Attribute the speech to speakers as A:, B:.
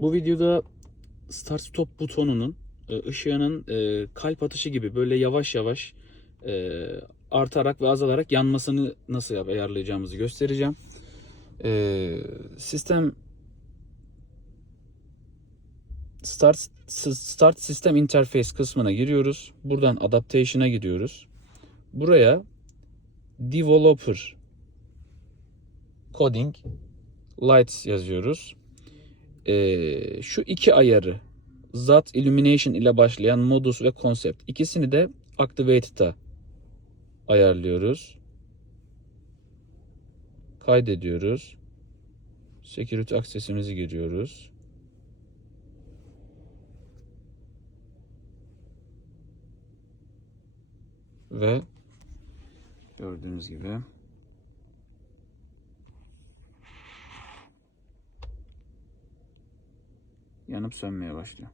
A: Bu videoda start stop butonunun e, ışığının e, kalp atışı gibi böyle yavaş yavaş e, artarak ve azalarak yanmasını nasıl ayarlayacağımızı göstereceğim. Sistem start start system interface kısmına giriyoruz. Buradan adaptation'a gidiyoruz. Buraya developer coding lights yazıyoruz. Ee, şu iki ayarı zat illumination ile başlayan modus ve concept ikisini de activated'a ayarlıyoruz. Kaydediyoruz. Security access'imizi giriyoruz. Ve gördüğünüz gibi yanıp sönmeye başlıyor.